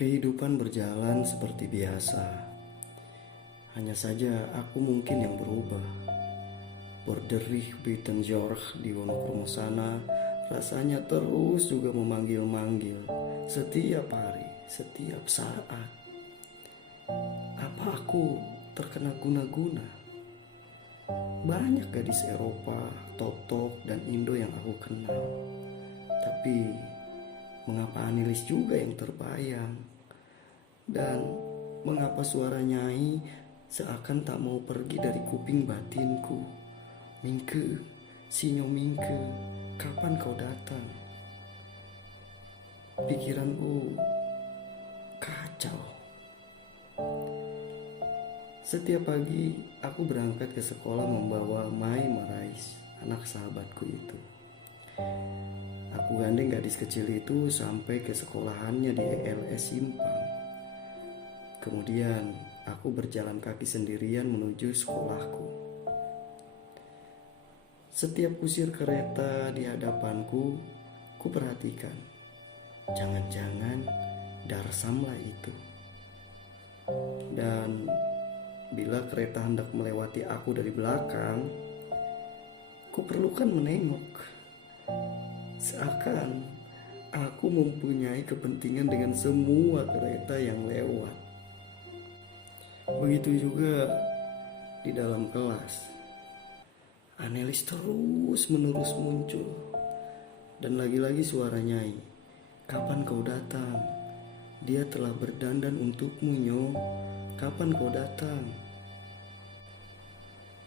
Kehidupan berjalan seperti biasa. Hanya saja aku mungkin yang berubah. Berderih Buitenzorg di Wonokromo sana rasanya terus juga memanggil-manggil setiap hari, setiap saat. Apa aku terkena guna-guna? Banyak gadis Eropa, Totok, dan Indo yang aku kenal. Tapi mengapa Anilis juga yang terbayang? Dan mengapa suara Nyai seakan tak mau pergi dari kuping batinku? Mingke, Sinyo Mingke, kapan kau datang? Pikiranku kacau. Setiap pagi aku berangkat ke sekolah membawa Mai Marais, anak sahabatku itu. Aku gandeng gadis kecil itu sampai ke sekolahannya di ELS Simpang. Kemudian aku berjalan kaki sendirian menuju sekolahku. Setiap kusir kereta di hadapanku, ku perhatikan. Jangan-jangan Darsamlah itu. Dan bila kereta hendak melewati aku dari belakang, ku perlukan menengok. Seakan aku mempunyai kepentingan dengan semua kereta yang lewat. Begitu juga di dalam kelas. Anelis terus menerus muncul. Dan lagi-lagi suara Nyai. Kapan kau datang? Dia telah berdandan untukmu, Nyo. Kapan kau datang?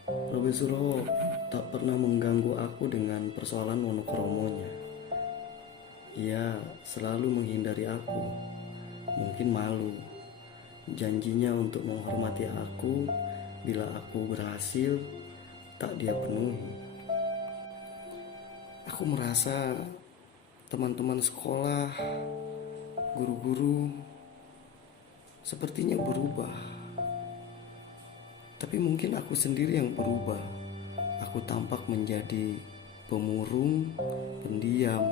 Profesor Ho tak pernah mengganggu aku dengan persoalan Wonokromonya. Ia selalu menghindari aku. Mungkin malu. Janjinya untuk menghormati aku bila aku berhasil tak dia penuhi. Aku merasa teman-teman sekolah, guru-guru sepertinya berubah. Tapi mungkin aku sendiri yang berubah. Aku tampak menjadi pemurung, pendiam.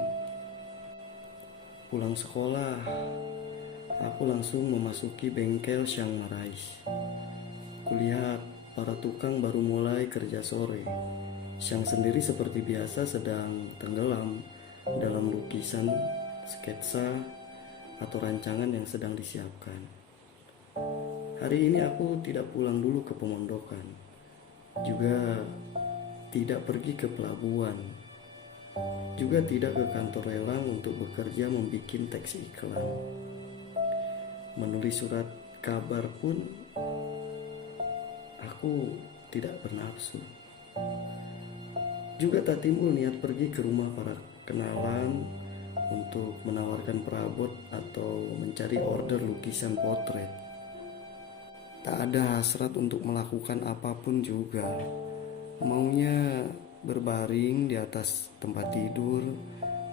Pulang sekolah, aku langsung memasuki bengkel Siang Marais. Kulihat para tukang baru mulai kerja sore. Siang sendiri seperti biasa sedang tenggelam dalam lukisan, sketsa, atau rancangan yang sedang disiapkan. Hari ini aku tidak pulang dulu ke pemondokan. Juga tidak pergi ke pelabuhan. Juga tidak ke kantor lelang untuk bekerja membuat teks iklan. Menulis surat kabar pun aku tidak bernafsu. Juga tak timbul niat pergi ke rumah para kenalan untuk menawarkan perabot atau mencari order lukisan potret. Tak ada hasrat untuk melakukan apapun juga. Maunya berbaring di atas tempat tidur,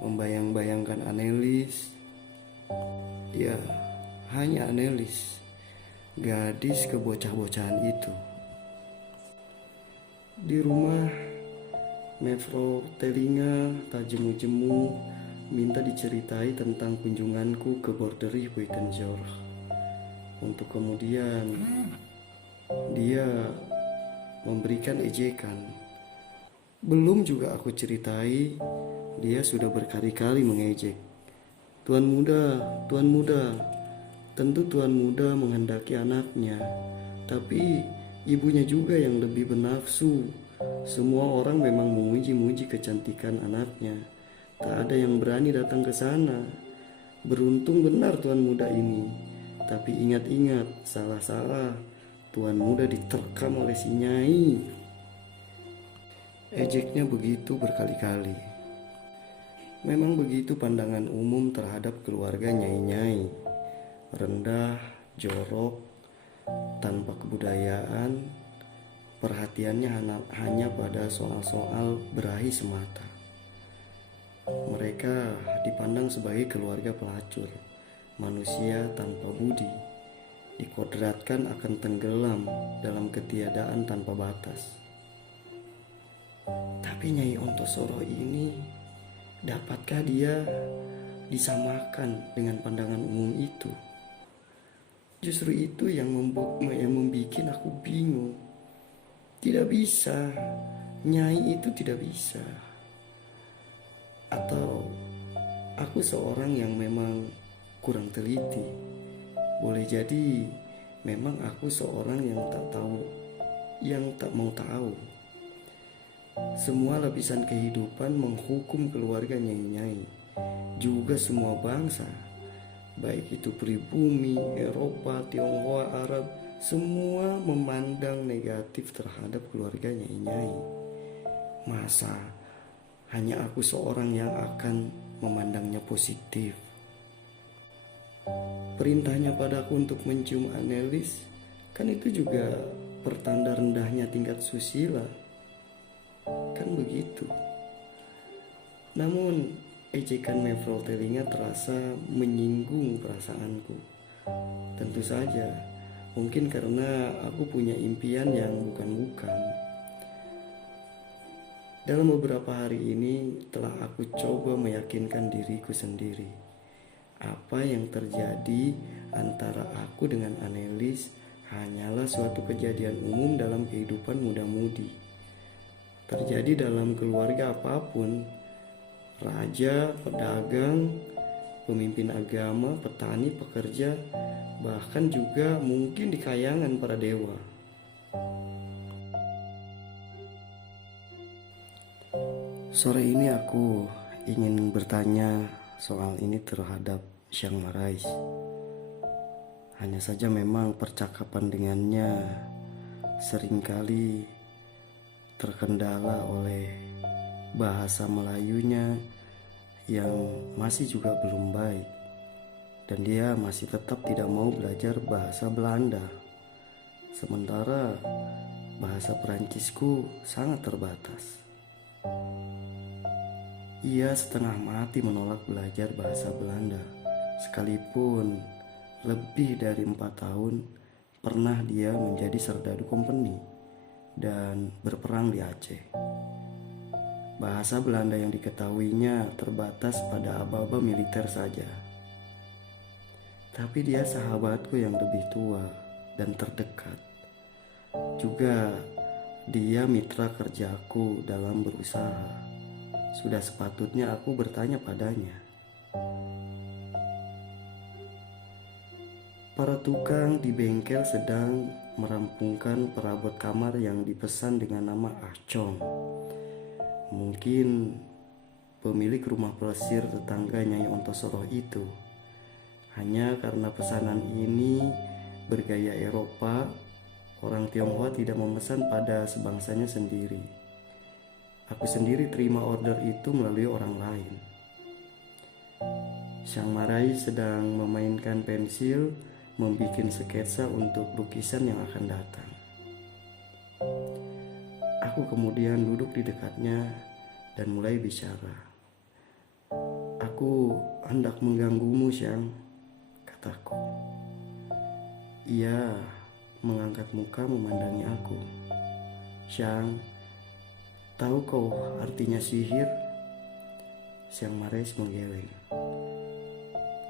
membayang-bayangkan Anelis. Ya, hanya Anelis, gadis kebocah-bocahan itu. Di rumah, Mevrouw telinga tak jemu-jemu minta diceritai tentang kunjunganku ke Borderih Buitenzorg. Untuk kemudian dia memberikan ejekan. Belum juga aku ceritai, dia sudah berkali-kali mengejek. Tuan muda, tentu tuan muda menghendaki anaknya, tapi ibunya juga yang lebih bernafsu. Semua orang memang memuji-muji kecantikan anaknya. Tak ada yang berani datang ke sana. Beruntung benar tuan muda ini. Tapi ingat-ingat, salah-salah, tuan muda diterkam oleh si Nyai. Ejeknya begitu berkali-kali. Memang begitu pandangan umum terhadap keluarga Nyai-Nyai. Rendah, jorok, tanpa kebudayaan, perhatiannya hanya pada soal-soal berahi semata. Mereka dipandang sebagai keluarga pelacur, manusia tanpa budi, dikodratkan akan tenggelam dalam ketiadaan tanpa batas. Tapi Nyai Ontosoro ini, dapatkah dia disamakan dengan pandangan umum itu? Justru itu yang membuat aku bingung. Tidak bisa, Nyai itu tidak bisa. Atau aku seorang yang memang kurang teliti. Boleh jadi memang aku seorang yang tak tahu, yang tak mau tahu. Semua lapisan kehidupan menghukum keluarga Nyai-Nyai, juga semua bangsa, baik itu pribumi, Eropa, Tionghoa, Arab, semua memandang negatif terhadap keluarga Nyai-Nyai. Masa hanya aku seorang yang akan memandangnya positif? Perintahnya padaku untuk mencium Anelis, kan itu juga pertanda rendahnya tingkat susila. Kan begitu. Namun ejekan Mevrouw telinga terasa menyinggung perasaanku. Tentu saja, mungkin karena aku punya impian yang bukan-bukan. Dalam beberapa hari ini telah aku coba meyakinkan diriku sendiri. Apa yang terjadi antara aku dengan Anelis hanyalah suatu kejadian umum dalam kehidupan muda-mudi. Terjadi dalam keluarga apapun, raja, pedagang, pemimpin agama, petani, pekerja, bahkan juga mungkin di kayangan para dewa. Sore ini aku ingin bertanya soal ini terhadap Syang Marais. Hanya saja memang percakapan dengannya seringkali terkendala oleh bahasa Melayunya yang masih juga belum baik, dan dia masih tetap tidak mau belajar bahasa Belanda. Sementara bahasa Perancisku sangat terbatas. Ia setengah mati menolak belajar bahasa Belanda, sekalipun lebih dari 4 tahun pernah dia menjadi serdadu kompeni dan berperang di Aceh. Bahasa Belanda yang diketahuinya terbatas pada aba-aba militer saja. Tapi dia sahabatku yang lebih tua dan terdekat. Juga dia mitra kerjaku dalam berusaha. Sudah sepatutnya aku bertanya padanya. Para tukang di bengkel sedang merampungkan perabot kamar yang dipesan dengan nama Acong. Mungkin pemilik rumah pelesir tetangga Nyai Ontosoroh itu. Hanya karena pesanan ini bergaya Eropa, orang Tionghoa tidak memesan pada sebangsanya sendiri. Aku sendiri terima order itu melalui orang lain. Syang Marais sedang memainkan pensil, membuat sketsa untuk lukisan yang akan datang. Aku kemudian duduk di dekatnya dan mulai bicara. Aku hendak mengganggumu, Syang, kataku. Ia mengangkat muka memandangi aku. Syang, tahu kau artinya sihir? Syang Marais menggeleng.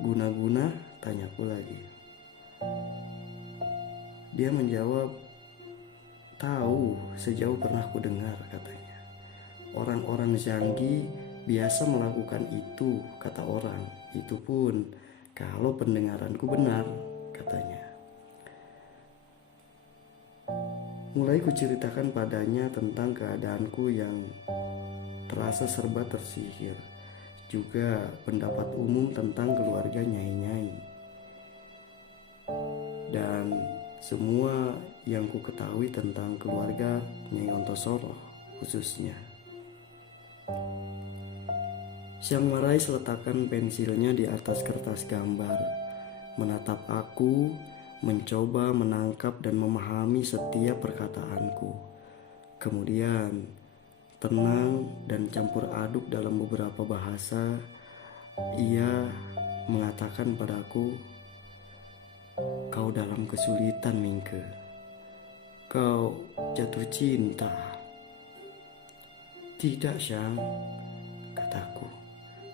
Guna-guna? Tanyaku lagi. Dia menjawab, tahu, sejauh pernah ku dengar, katanya. Orang-orang Zhanggi biasa melakukan itu, kata orang. Itu pun kalau pendengaranku benar, katanya. Mulai kuceritakan padanya tentang keadaanku yang terasa serba tersihir, juga pendapat umum tentang keluarga Nyai-Nyai, dan semua yang ku ketahui tentang keluarga Nyai Ontosoroh khususnya. Syang Marais letakkan pensilnya di atas kertas gambar, menatap aku, mencoba menangkap dan memahami setiap perkataanku. Kemudian tenang dan campur aduk dalam beberapa bahasa, ia mengatakan padaku, kau dalam kesulitan, Mingke. Kau jatuh cinta. Tidak, Syang, kataku.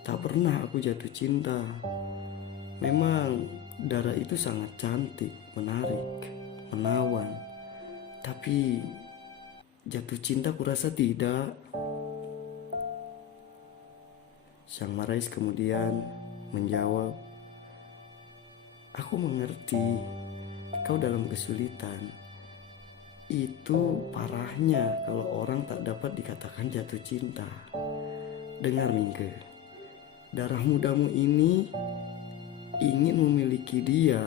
Tak pernah aku jatuh cinta. Memang Dara itu sangat cantik, menarik, menawan. Tapi jatuh cinta kurasa tidak. Sang Marais kemudian menjawab, aku mengerti kau dalam kesulitan. Itu parahnya kalau orang tak dapat dikatakan jatuh cinta. Dengar Mingke, darah mudamu ini ingin memiliki dia.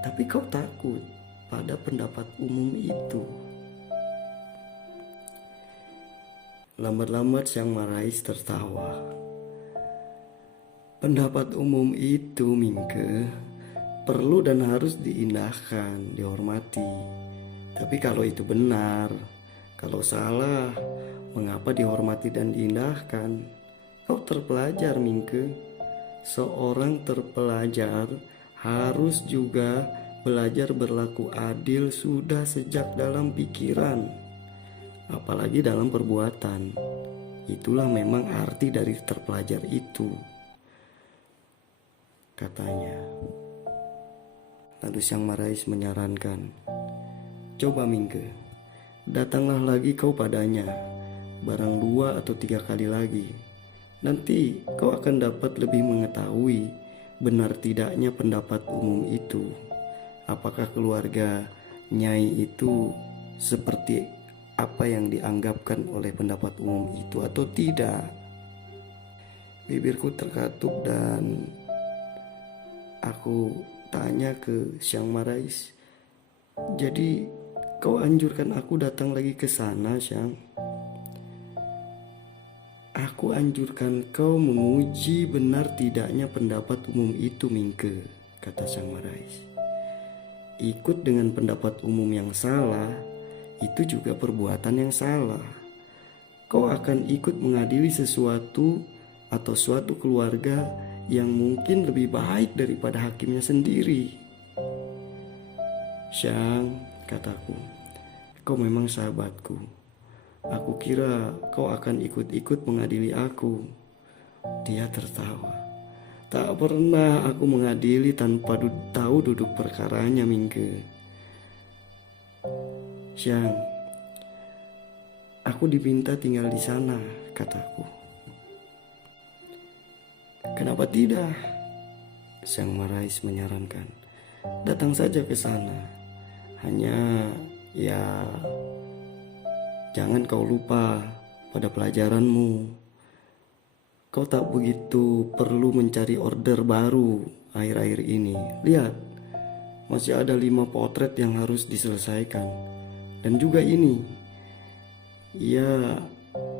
Tapi kau takut pada pendapat umum itu. Lambat-lambat Sang Marais tertawa. Pendapat umum itu, Mingke, perlu dan harus diindahkan, dihormati. Tapi kalau itu benar, kalau salah, mengapa dihormati dan diindahkan? Kau terpelajar, Mingke. Seorang terpelajar harus juga belajar berlaku adil sudah sejak dalam pikiran, apalagi dalam perbuatan. Itulah memang arti dari terpelajar itu, katanya. Lalu Sang Marais menyarankan, coba Mingke, datanglah lagi kau padanya, barang 2 atau 3 kali lagi. Nanti kau akan dapat lebih mengetahui benar tidaknya pendapat umum itu. Apakah keluarga Nyai itu seperti apa yang dianggapkan oleh pendapat umum itu atau tidak. Bibirku terkatup dan aku tanya ke Sang Marais, jadi kau anjurkan aku datang lagi ke sana, Sang? Aku anjurkan kau menguji benar tidaknya pendapat umum itu, Mingke, kata Sang Marais. Ikut dengan pendapat umum yang salah, itu juga perbuatan yang salah. Kau akan ikut mengadili sesuatu atau suatu keluarga yang mungkin lebih baik daripada hakimnya sendiri. Sang, kataku, kau memang sahabatku. Aku kira kau akan ikut-ikut mengadili aku. Dia tertawa. Tak pernah aku mengadili tanpa tahu duduk perkaranya, Mingke. Sang, aku diminta tinggal di sana, kataku. Kenapa tidak? Sang Marais menyarankan. Datang saja ke sana. Hanya jangan kau lupa pada pelajaranmu. Kau tak begitu perlu mencari order baru akhir-akhir ini. Lihat, masih ada 5 potret yang harus diselesaikan. Dan juga ini. Ia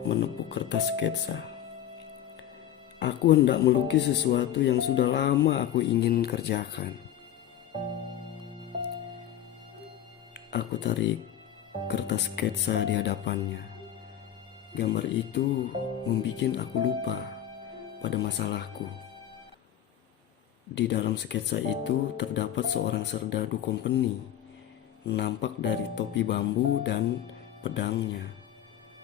menepuk kertas sketsa. Aku hendak melukis sesuatu yang sudah lama aku ingin kerjakan. Aku tarik kertas sketsa di hadapannya. Gambar itu membuat aku lupa pada masalahku. Di dalam sketsa itu terdapat seorang serdadu kompeni, nampak dari topi bambu dan pedangnya,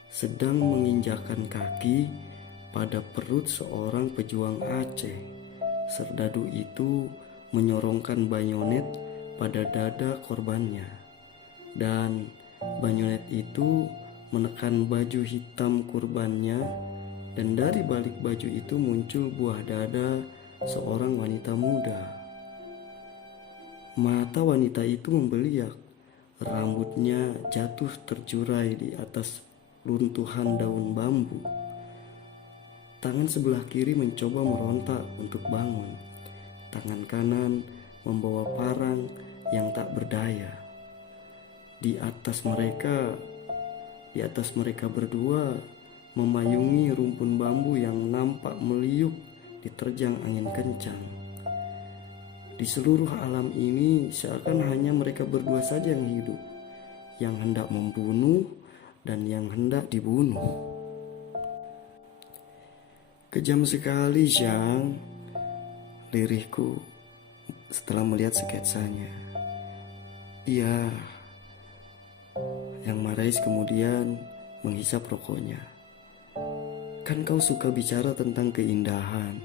sedang menginjakan kaki pada perut seorang pejuang Aceh. Serdadu itu menyorongkan bayonet pada dada korbannya, dan bayonet itu menekan baju hitam kurbannya, dan dari balik baju itu muncul buah dada seorang wanita muda. Mata wanita itu membeliak, rambutnya jatuh terjurai di atas runtuhan daun bambu. Tangan sebelah kiri mencoba merontak untuk bangun. Tangan kanan membawa parang yang tak berdaya. Di atas mereka berdua memayungi rumpun bambu yang nampak meliuk diterjang angin kencang. Di seluruh alam ini seakan hanya mereka berdua saja yang hidup, yang hendak membunuh dan yang hendak dibunuh. Kejam sekali, Sang, lirihku setelah melihat sketsanya. Iya. Yang Marais kemudian menghisap rokoknya. Kan kau suka bicara tentang keindahan.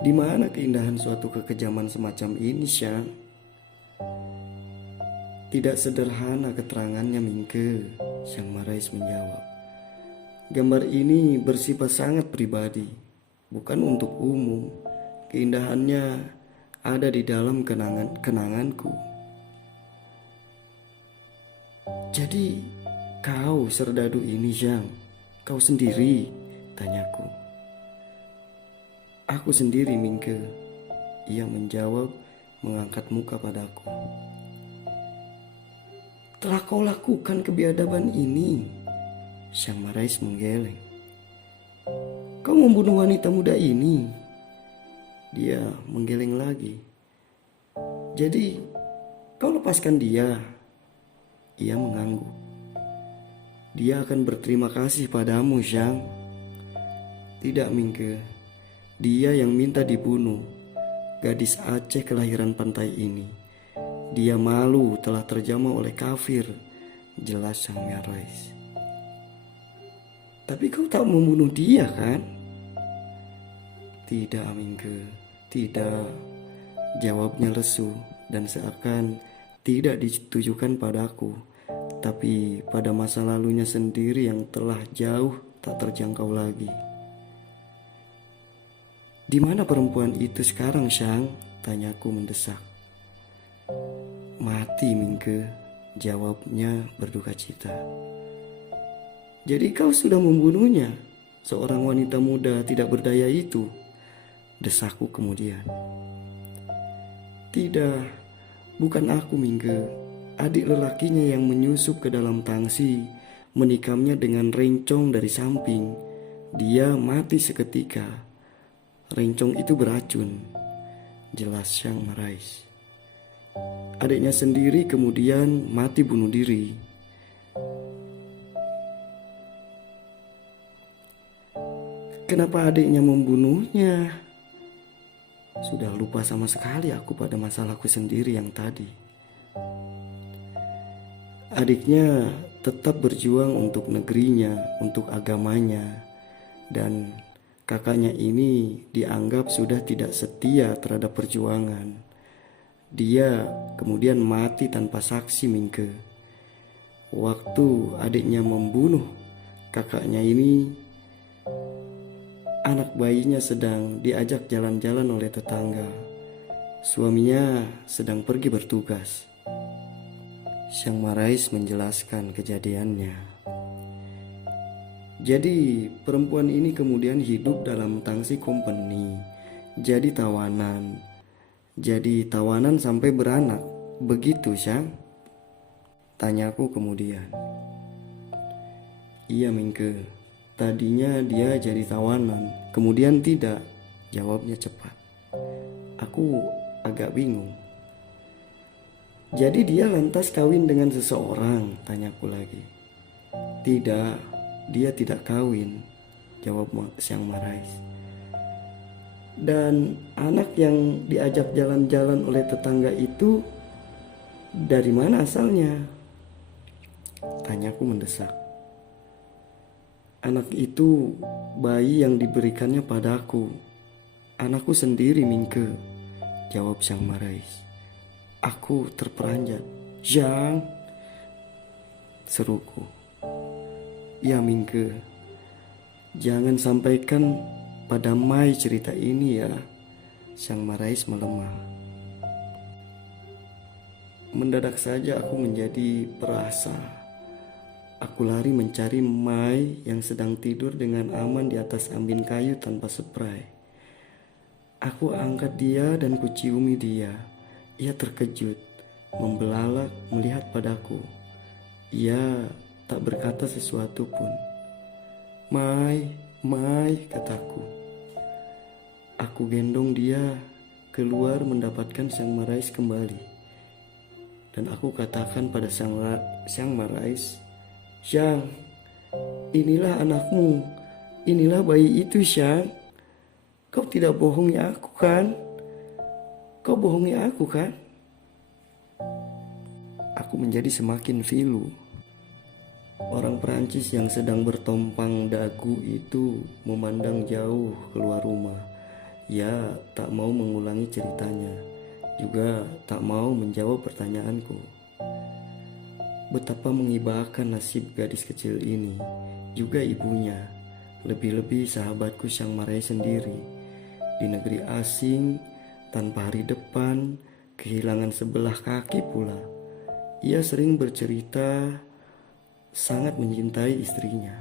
Di mana keindahan suatu kekejaman semacam ini, Syang? Tidak sederhana keterangannya, Mingke, Syang Marais menjawab. Gambar ini bersifat sangat pribadi, bukan untuk umum. Keindahannya ada di dalam kenanganku. Jadi, kau serdadu ini, Syang? Kau sendiri? Tanyaku. Aku sendiri, Mingke. Ia menjawab mengangkat muka padaku. Telah kau lakukan kebiadaban ini? Syang Marais menggeleng. Kau membunuh wanita muda ini? Dia menggeleng lagi. Jadi, kau lepaskan dia? Ia mengangguk. Dia akan berterima kasih padamu, Syang. Tidak, Mingke. Dia yang minta dibunuh, gadis Aceh kelahiran pantai ini. Dia malu telah terjamah oleh kafir, jelas Syang Marais. Tapi kau tak membunuh dia, kan? Tidak, Mingke, tidak. Jawabnya lesu dan seakan tidak ditujukan padaku, tapi pada masa lalunya sendiri yang telah jauh tak terjangkau lagi. Di mana perempuan itu sekarang, Syang? Tanyaku mendesak. Mati, Mingke, jawabnya berduka cita. Jadi kau sudah membunuhnya, seorang wanita muda tidak berdaya itu? Desakku kemudian. Tidak, bukan aku, Mingke. Adik lelakinya yang menyusup ke dalam tangsi, menikamnya dengan rencong dari samping. Dia mati seketika. Rencong itu beracun, jelas Syang Marais. Adiknya sendiri kemudian mati bunuh diri. Kenapa adiknya membunuhnya? Sudah lupa sama sekali aku pada masalahku sendiri yang tadi. Adiknya tetap berjuang untuk negerinya, untuk agamanya, dan kakaknya ini dianggap sudah tidak setia terhadap perjuangan. Dia kemudian mati tanpa saksi, Mingke. Waktu adiknya membunuh kakaknya ini, anak bayinya sedang diajak jalan-jalan oleh tetangga. Suaminya sedang pergi bertugas. Syang Marais menjelaskan kejadiannya. Jadi perempuan ini kemudian hidup dalam tangsi company, jadi tawanan sampai beranak. Begitu, Syang? Tanyaku kemudian. Iya, Mingke. Tadinya dia jadi tawanan, kemudian tidak. Jawabnya cepat. Aku agak bingung. Jadi dia lantas kawin dengan seseorang? Tanyaku lagi. Tidak. Dia tidak kawin, jawab Syang Marais. Dan anak yang diajak jalan-jalan oleh tetangga itu dari mana asalnya? Tanyaku mendesak. Anak itu bayi yang diberikannya padaku. Anakku sendiri, Mingke, jawab Syang Marais. Aku terperanjat. Syang, seruku. Ya, Mingke, jangan sampaikan pada Mai cerita ini ya. Syang Marais melemah. Mendadak saja aku menjadi perasa. Aku lari mencari Mai yang sedang tidur dengan aman di atas ambin kayu tanpa spray. Aku angkat dia dan kuciumi dia. Ia terkejut, membelalak melihat padaku. Ia tak berkata sesuatu pun. Mai, kataku. Aku gendong dia keluar mendapatkan Syang Marais kembali. Dan aku katakan pada Syang Marais, Syang, inilah anakmu, inilah bayi itu, Syang. Kau tidak bohongi aku, kan? Kau bohongi aku, kan? Aku menjadi semakin pilu. Orang Perancis yang sedang bertompang dagu itu memandang jauh keluar rumah. Ia tak mau mengulangi ceritanya, juga tak mau menjawab pertanyaanku. Betapa mengibakan nasib gadis kecil ini, juga ibunya, lebih-lebih sahabatku Syang Marai sendiri. Di negeri asing, tanpa hari depan, kehilangan sebelah kaki pula. Ia sering bercerita sangat mencintai istrinya,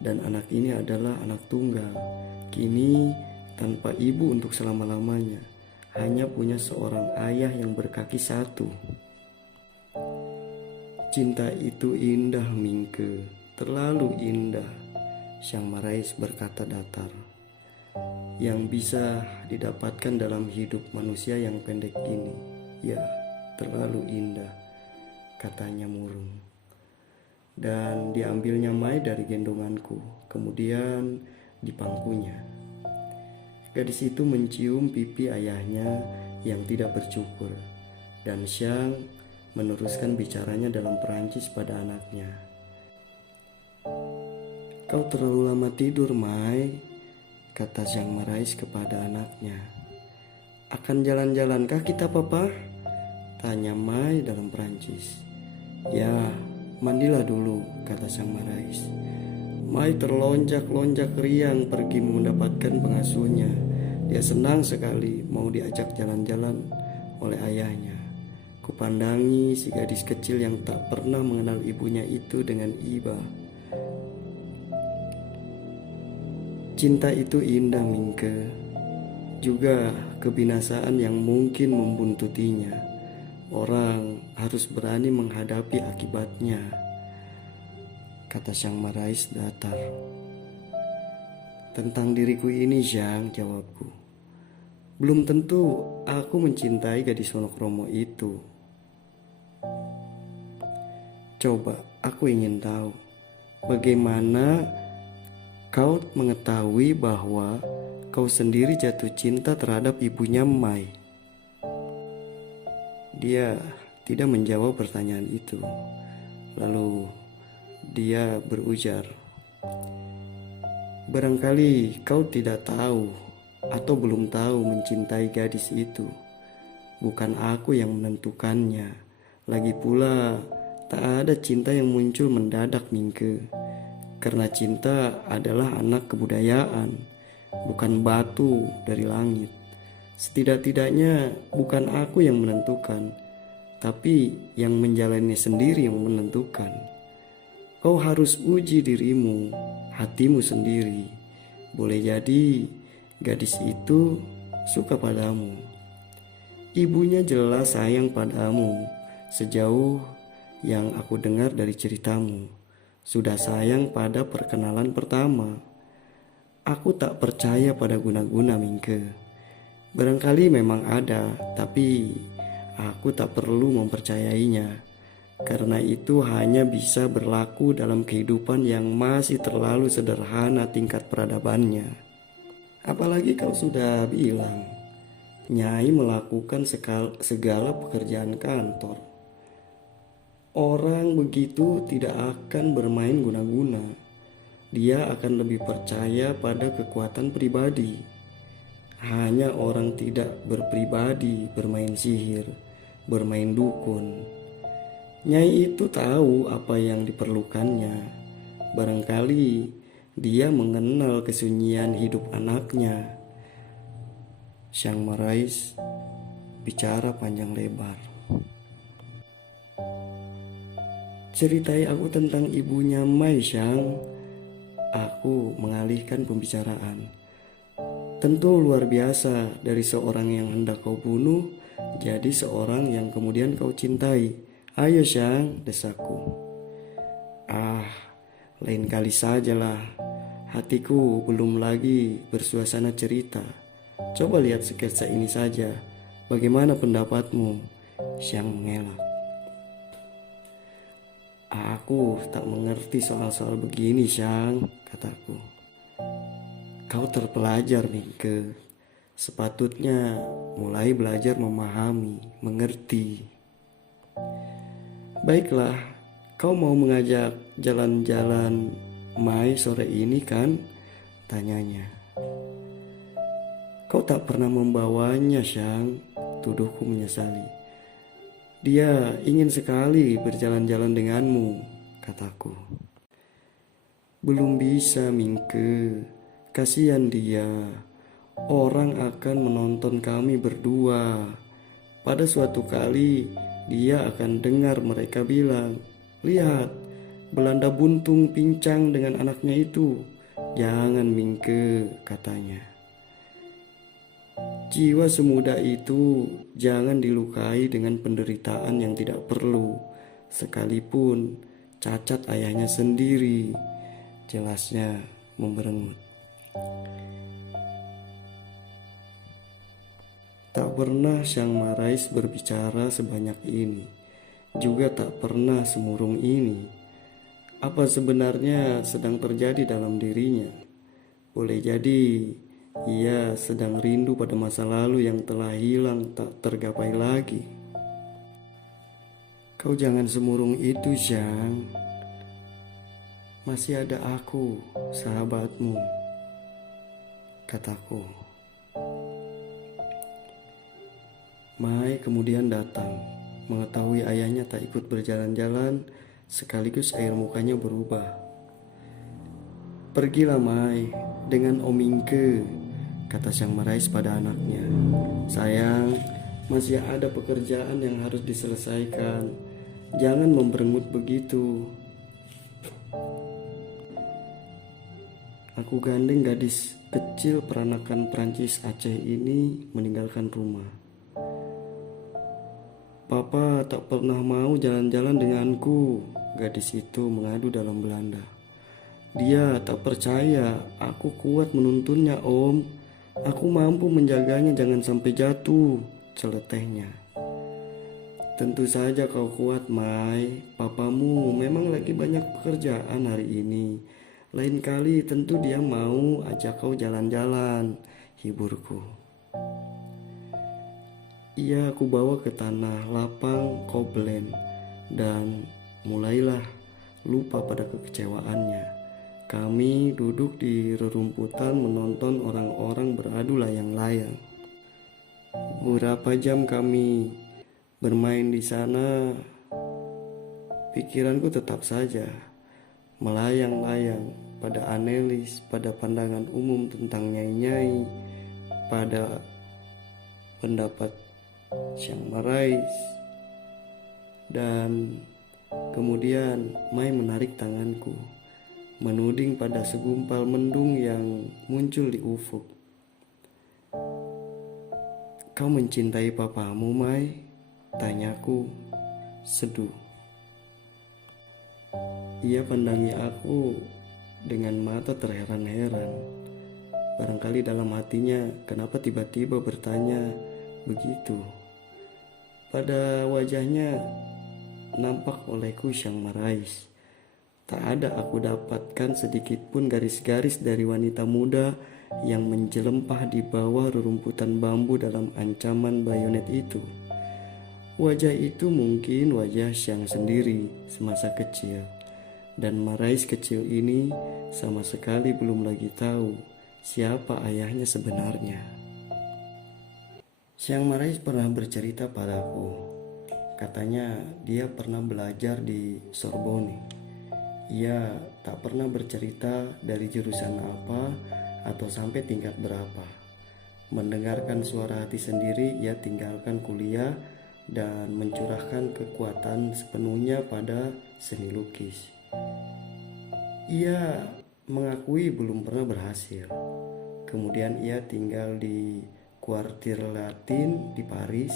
dan anak ini adalah anak tunggal. Kini tanpa ibu untuk selama-lamanya, hanya punya seorang ayah yang berkaki satu. Cinta itu indah, Mingke, terlalu indah, Syang Marais berkata datar. Yang bisa didapatkan dalam hidup manusia yang pendek ini, ya terlalu indah, katanya murung. Dan diambilnya Mai dari gendonganku, kemudian dipangkunya. Gadis itu mencium pipi ayahnya yang tidak bercukur, dan Syang meneruskan bicaranya dalam Perancis pada anaknya. Kau terlalu lama tidur, Mai, kata Syang Marais kepada anaknya. Akan jalan-jalankah kita, Papa? Tanya Mai dalam Perancis. Ya, mandilah dulu, kata Syang Marais. Mai terlonjak-lonjak riang pergi mendapatkan pengasuhnya. Dia senang sekali mau diajak jalan-jalan oleh ayahnya. Kupandangi si gadis kecil yang tak pernah mengenal ibunya itu dengan iba. Cinta itu indah, Mingke. Juga kebinasaan yang mungkin membuntutinya. Orang harus berani menghadapi akibatnya, kata Syang Marais datar. Tentang diriku ini, Syang, jawabku. Belum tentu aku mencintai gadis Wonokromo itu. Coba, aku ingin tahu bagaimana kau mengetahui bahwa kau sendiri jatuh cinta terhadap ibunya Mai. Dia tidak menjawab pertanyaan itu. Lalu dia berujar, barangkali kau tidak tahu atau belum tahu mencintai gadis itu. Bukan aku yang menentukannya. Lagi pula tak ada cinta yang muncul mendadak, Mingke. Karena cinta adalah anak kebudayaan, bukan batu dari langit. Setidak-tidaknya bukan aku yang menentukan, tapi yang menjalani sendiri yang menentukan. Kau harus uji dirimu, hatimu sendiri. Boleh jadi gadis itu suka padamu. Ibunya jelas sayang padamu. Sejauh yang aku dengar dari ceritamu, sudah sayang pada perkenalan pertama. Aku tak percaya pada guna-guna, Mingke. Barangkali memang ada, tapi aku tak perlu mempercayainya. Karena itu hanya bisa berlaku dalam kehidupan yang masih terlalu sederhana tingkat peradabannya. Apalagi kau sudah bilang, Nyai melakukan segala pekerjaan kantor. Orang begitu tidak akan bermain guna-guna. Dia akan lebih percaya pada kekuatan pribadi. Hanya orang tidak berpribadi bermain sihir, bermain dukun. Nyai itu tahu apa yang diperlukannya. Barangkali dia mengenal kesunyian hidup anaknya. Syang Marais bicara panjang lebar. Ceritai aku tentang ibunya Mai, Syang. Aku mengalihkan pembicaraan. Tentu luar biasa dari seorang yang hendak kau bunuh jadi seorang yang kemudian kau cintai. Ayo, Syang, desaku. Lain kali sajalah. Hatiku belum lagi bersuasana cerita. Coba lihat sketsa ini saja. Bagaimana pendapatmu? Syang mengelak. Aku tak mengerti soal-soal begini, Syang, kataku. Kau terpelajar, Mingke. Sepatutnya mulai belajar memahami, mengerti. Baiklah, kau mau mengajak jalan-jalan Mai sore ini kan? Tanyanya. Kau tak pernah membawanya, Syang, tuduhku menyesali. Dia ingin sekali berjalan-jalan denganmu, kataku. Belum bisa, Mingke. Kasihan dia. Orang akan menonton kami berdua. Pada suatu kali, dia akan dengar mereka bilang, "Lihat, Belanda buntung pincang dengan anaknya itu." "Jangan, Mingke," katanya. Jiwa semuda itu jangan dilukai dengan penderitaan yang tidak perlu, sekalipun cacat ayahnya sendiri, jelasnya memberengut. Tak pernah Syang Marais berbicara sebanyak ini, juga tak pernah semurung ini. Apa sebenarnya sedang terjadi dalam dirinya? Boleh jadi ia sedang rindu pada masa lalu yang telah hilang tak tergapai lagi. Kau jangan semurung itu, Syang. Masih ada aku, sahabatmu, kataku. Mai kemudian datang, mengetahui ayahnya tak ikut berjalan-jalan, sekaligus air mukanya berubah. "Pergilah, Mai, dengan Om Ingke," kata Syang Marais pada anaknya. "Sayang, masih ada pekerjaan yang harus diselesaikan. Jangan memberengut begitu." Aku gandeng gadis kecil peranakan Prancis Aceh ini meninggalkan rumah. "Papa tak pernah mau jalan-jalan denganku," gadis itu mengadu dalam Belanda. "Dia tak percaya aku kuat menuntunnya, Om. Aku mampu menjaganya jangan sampai jatuh," celetehnya. "Tentu saja kau kuat, Mai. Papamu memang lagi banyak pekerjaan hari ini. Lain kali tentu dia mau ajak kau jalan-jalan," hiburku. Ia aku bawa ke tanah lapang Koblen dan mulailah lupa pada kekecewaannya. Kami duduk di rerumputan menonton orang-orang beradu layang-layang. Beberapa jam kami bermain di sana, pikiranku tetap saja melayang-layang pada analis, pada pandangan umum tentang nyai-nyai, pada pendapat Syang Marais. Dan kemudian Mai menarik tanganku, menuding pada segumpal mendung yang muncul di ufuk. "Kau mencintai papamu, Mai?" tanyaku seduh. Ia pandangi aku dengan mata terheran-heran. Barangkali dalam hatinya, kenapa tiba-tiba bertanya begitu. Pada wajahnya nampak olehku Syang Marais. Tak ada aku dapatkan sedikit pun garis-garis dari wanita muda yang menjelempah di bawah rerumputan bambu dalam ancaman bayonet itu. Wajah itu mungkin wajah Syang sendiri semasa kecil. Dan Marais kecil ini sama sekali belum lagi tahu siapa ayahnya sebenarnya. Syang Marais pernah bercerita padaku. Katanya dia pernah belajar di Sorbonne. Ia tak pernah bercerita dari jurusan apa atau sampai tingkat berapa. Mendengarkan suara hati sendiri, ia tinggalkan kuliah dan mencurahkan kekuatan sepenuhnya pada seni lukis. Ia mengakui belum pernah berhasil. Kemudian ia tinggal di Kuartir Latin di Paris,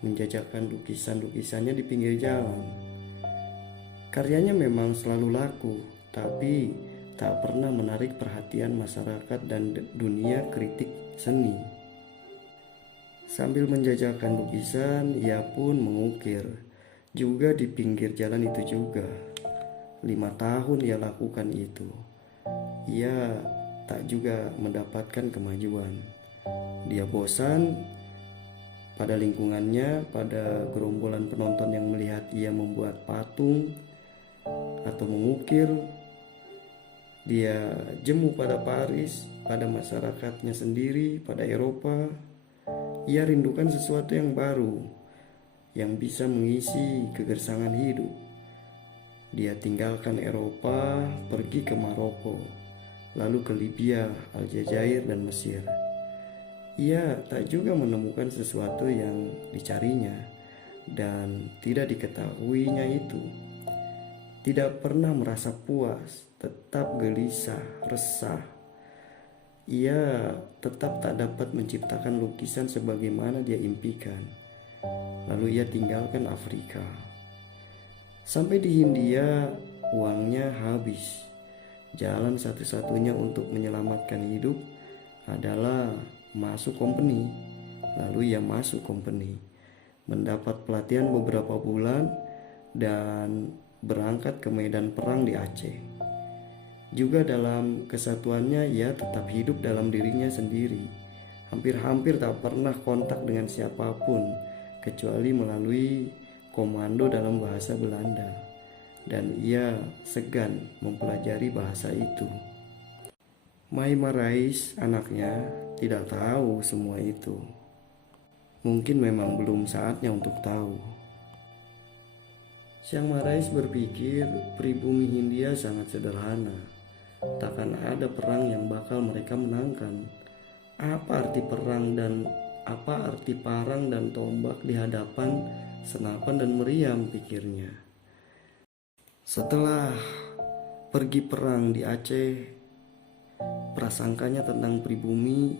menjajakan lukisan-lukisannya di pinggir jalan. Karyanya memang selalu laku, tapi tak pernah menarik perhatian masyarakat dan dunia kritik seni. Sambil menjajakan lukisan, ia pun mengukir, juga di pinggir jalan itu juga. 5 tahun ia lakukan itu. Ia tak juga mendapatkan kemajuan. Dia bosan pada lingkungannya, pada gerombolan penonton yang melihat ia membuat patung atau mengukir. Dia jemu pada Paris, pada masyarakatnya sendiri, pada Eropa. Ia rindukan sesuatu yang baru, yang bisa mengisi kegersangan hidup. Dia tinggalkan Eropa, pergi ke Maroko, lalu ke Libya, Aljazair, dan Mesir. Ia tak juga menemukan sesuatu yang dicarinya dan tidak diketahuinya itu. Tidak pernah merasa puas, tetap gelisah, resah. Ia tetap tak dapat menciptakan lukisan sebagaimana dia impikan. Lalu ia tinggalkan Afrika. Sampai di Hindia, uangnya habis. Jalan satu-satunya untuk menyelamatkan hidup adalah masuk company. Lalu ia masuk company, mendapat pelatihan beberapa bulan dan berangkat ke medan perang di Aceh. Juga dalam kesatuannya ia tetap hidup dalam dirinya sendiri. Hampir-hampir tak pernah kontak dengan siapapun kecuali melalui komando dalam bahasa Belanda, dan ia segan mempelajari bahasa itu. Mai Marais, anaknya, tidak tahu semua itu. Mungkin memang belum saatnya untuk tahu. Syang Marais berpikir pribumi Hindia sangat sederhana. Takkan ada perang yang bakal mereka menangkan. Apa arti perang dan apa arti parang dan tombak di hadapan senapan dan meriam, pikirnya. Setelah pergi perang di Aceh, prasangkanya tentang pribumi,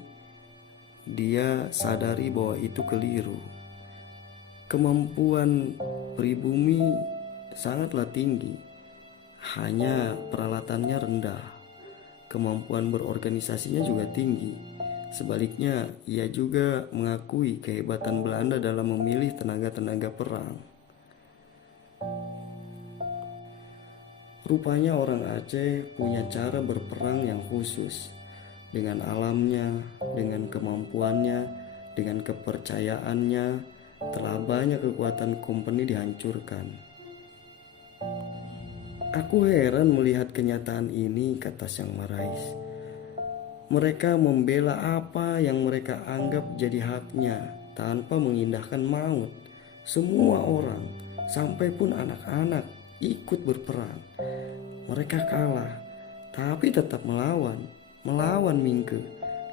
dia sadari bahwa itu keliru. Kemampuan pribumi sangatlah tinggi, hanya peralatannya rendah. Kemampuan berorganisasinya juga tinggi. Sebaliknya, ia juga mengakui kehebatan Belanda dalam memilih tenaga-tenaga perang. Rupanya orang Aceh punya cara berperang yang khusus. Dengan alamnya, dengan kemampuannya, dengan kepercayaannya, telah banyak kekuatan kompeni dihancurkan. Aku heran melihat kenyataan ini, kata Syang Marais. Mereka membela apa yang mereka anggap jadi haknya tanpa mengindahkan maut. Semua orang, sampai pun anak-anak, ikut berperang. Mereka kalah, tapi tetap melawan Mingke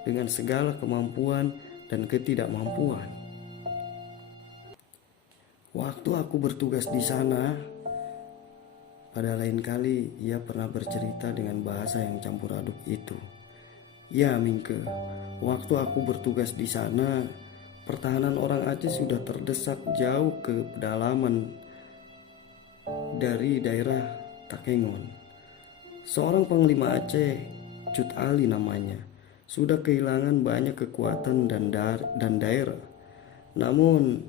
dengan segala kemampuan dan ketidakmampuan. Waktu aku bertugas di sana, pada lain kali ia pernah bercerita dengan bahasa yang campur aduk itu. Ya Mingke, waktu aku bertugas di sana, pertahanan orang Aceh sudah terdesak jauh ke pedalaman dari daerah Takengon. Seorang panglima Aceh, Cut Ali namanya, sudah kehilangan banyak kekuatan dan daerah. Namun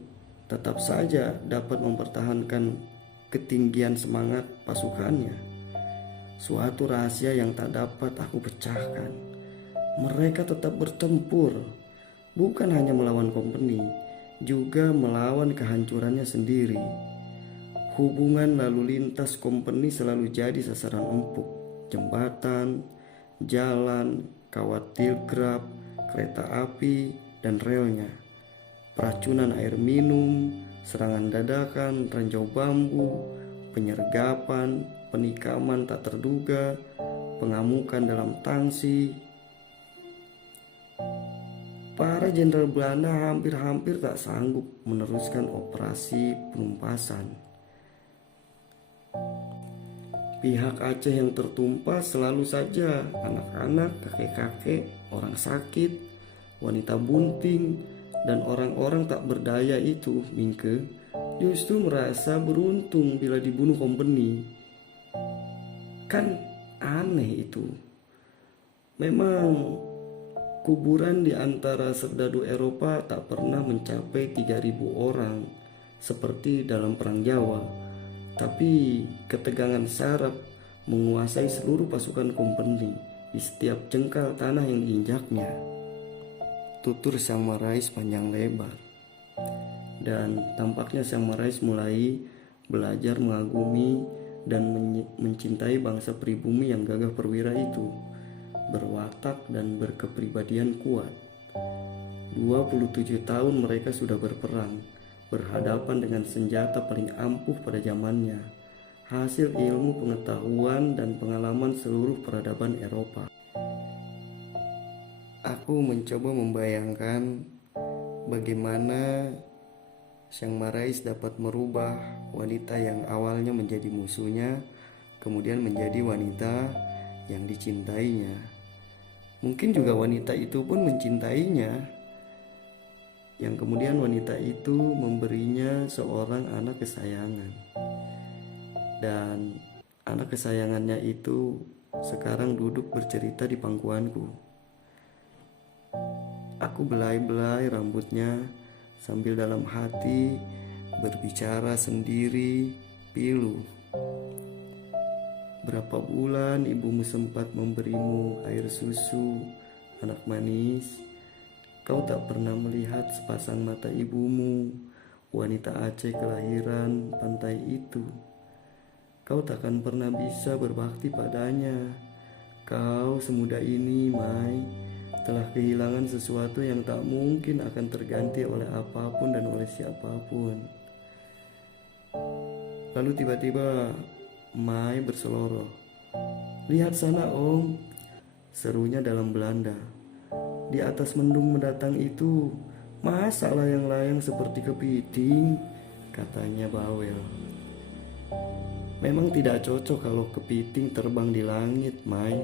tetap saja dapat mempertahankan ketinggian semangat pasukannya. Suatu rahasia yang tak dapat aku pecahkan. Mereka tetap bertempur, bukan hanya melawan kompeni, juga melawan kehancurannya sendiri. Hubungan lalu lintas kompeni selalu jadi sasaran empuk. Jembatan, jalan, kawat telegraf, kereta api, dan relnya. Peracunan air minum, serangan dadakan, ranjau bambu, penyergapan, penikaman tak terduga, pengamukan dalam tangsi. Para jenderal Belanda hampir-hampir tak sanggup meneruskan operasi penumpasan. Pihak Aceh yang tertumpas selalu saja anak-anak, kakek-kakek, orang sakit, wanita bunting, dan orang-orang tak berdaya itu, Mingke, justru merasa beruntung bila dibunuh kompeni. Kan aneh itu. Memang kuburan di antara serdadu Eropa tak pernah mencapai 3.000 orang seperti dalam Perang Jawa. Tapi ketegangan saraf menguasai seluruh pasukan kompeni di setiap jengkal tanah yang diinjaknya. Tutur Syang Marais panjang lebar. Dan tampaknya Syang Marais mulai belajar mengagumi dan mencintai bangsa pribumi yang gagah perwira itu, berwatak dan berkepribadian kuat. 27 tahun mereka sudah berperang, berhadapan dengan senjata paling ampuh pada zamannya, hasil ilmu pengetahuan dan pengalaman seluruh peradaban Eropa. Aku mencoba membayangkan bagaimana Sang Marais dapat merubah wanita yang awalnya menjadi musuhnya, kemudian menjadi wanita yang dicintainya. Mungkin juga wanita itu pun mencintainya, yang kemudian wanita itu memberinya seorang anak kesayangan. Dan anak kesayangannya itu sekarang duduk bercerita di pangkuanku. Aku belai-belai rambutnya sambil dalam hati berbicara sendiri pilu. Berapa bulan ibumu sempat memberimu air susu, anak manis. Kau tak pernah melihat sepasang mata ibumu, wanita Aceh kelahiran pantai itu. Kau takkan pernah bisa berbakti padanya. Kau semuda ini, Mai, telah kehilangan sesuatu yang tak mungkin akan terganti oleh apapun dan oleh siapapun. Lalu tiba-tiba Mai berseloroh. "Lihat sana, Om," serunya dalam Belanda. "Di atas mendung mendatang itu, masa layang-layang seperti kepiting," katanya bawel. "Memang tidak cocok kalau kepiting terbang di langit, Mai.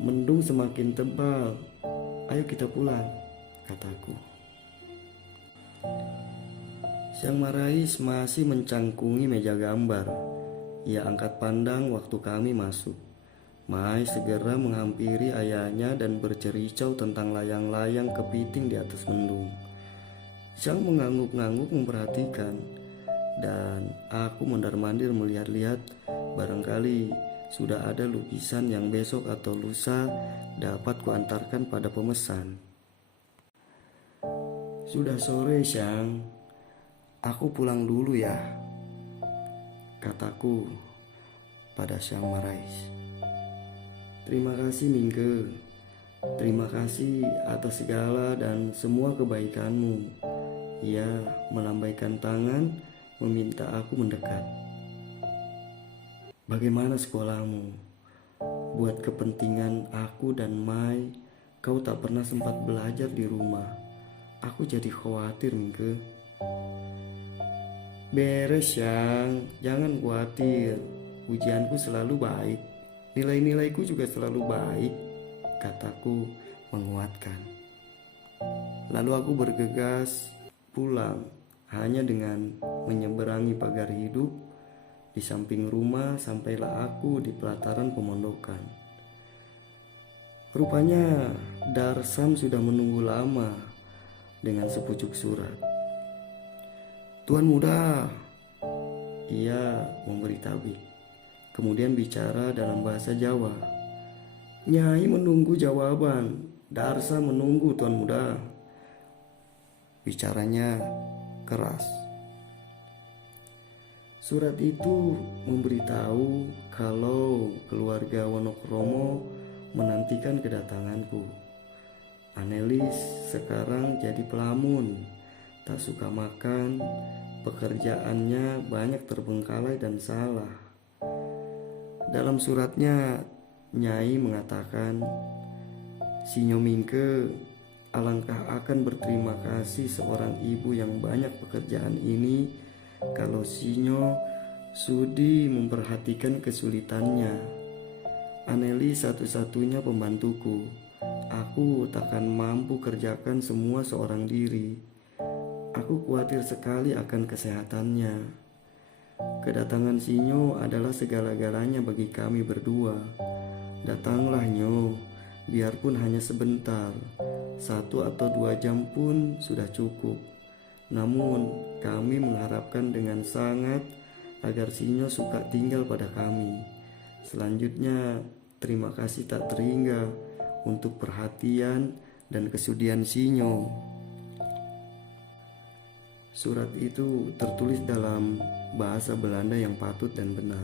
Mendung semakin tebal. Ayo kita pulang," kataku. Sang Marais masih mencangkungi meja gambar. Ia angkat pandang waktu kami masuk. Mai segera menghampiri ayahnya dan bercericau tentang layang-layang kepiting di atas mendung. Sang mengangguk-angguk memperhatikan, dan aku mondar-mandir melihat-lihat, barangkali sudah ada lukisan yang besok atau lusa dapat kuantarkan pada pemesan. "Sudah sore, Syang. Aku pulang dulu ya," kataku pada Sang Marais. "Terima kasih, Mingke. Terima kasih atas segala dan semua kebaikanmu." Ia melambaikan tangan meminta aku mendekat. "Bagaimana sekolahmu? Buat kepentingan aku dan Mai, kau tak pernah sempat belajar di rumah. Aku jadi khawatir, Mingke." "Beres, Yang. Jangan khawatir. Ujianku selalu baik. Nilai-nilaiku juga selalu baik," kataku menguatkan. Lalu aku bergegas pulang hanya dengan menyeberangi pagar hidup di samping rumah. Sampailah aku di pelataran pemondokan. Rupanya Darsam sudah menunggu lama dengan sepucuk surat. "Tuan muda," ia memberi tabik, kemudian bicara dalam bahasa Jawa. "Nyai menunggu jawaban. Darsa menunggu, Tuan muda." Bicaranya keras. Surat itu memberitahu kalau keluarga Wonokromo menantikan kedatanganku. Anelis sekarang jadi pelamun, tak suka makan, pekerjaannya banyak terbengkalai dan salah. Dalam suratnya, Nyai mengatakan, "Sinyo Mingke, alangkah akan berterima kasih seorang ibu yang banyak pekerjaan ini kalau Sinyo sudi memperhatikan kesulitannya. Aneli satu-satunya pembantuku. Aku takkan mampu kerjakan semua seorang diri. Aku khawatir sekali akan kesehatannya. Kedatangan Sinyo adalah segala-galanya bagi kami berdua. Datanglah, Nyo, biarpun hanya sebentar. 1 atau 2 jam pun sudah cukup. Namun kami mengharapkan dengan sangat agar Sinyo suka tinggal pada kami. Selanjutnya, terima kasih tak terhingga untuk perhatian dan kesudian Sinyo." Surat itu tertulis dalam bahasa Belanda yang patut dan benar.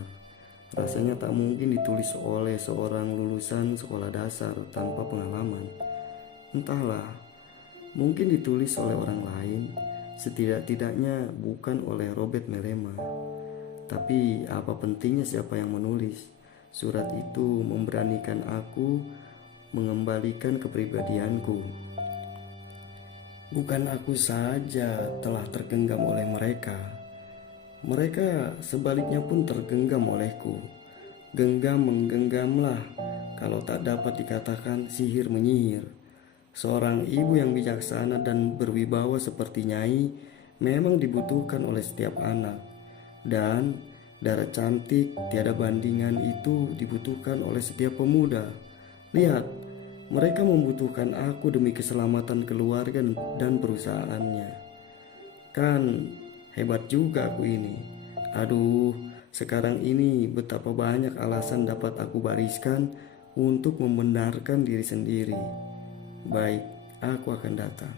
Rasanya tak mungkin ditulis oleh seorang lulusan sekolah dasar tanpa pengalaman. Entahlah, mungkin ditulis oleh orang lain, setidak-tidaknya bukan oleh Robert Melema. Tapi apa pentingnya siapa yang menulis? Surat itu memberanikan aku mengembalikan kepribadianku. Bukan aku saja telah tergenggam oleh mereka. Mereka sebaliknya pun tergenggam olehku. Genggam menggenggamlah, kalau tak dapat dikatakan sihir menyihir. Seorang ibu yang bijaksana dan berwibawa seperti Nyai memang dibutuhkan oleh setiap anak. Dan darah cantik tiada bandingan itu dibutuhkan oleh setiap pemuda. Lihat, mereka membutuhkan aku demi keselamatan keluarga dan perusahaannya. Kan hebat juga aku ini. Aduh, sekarang ini betapa banyak alasan dapat aku bariskan untuk membenarkan diri sendiri. Baik, aku akan datang.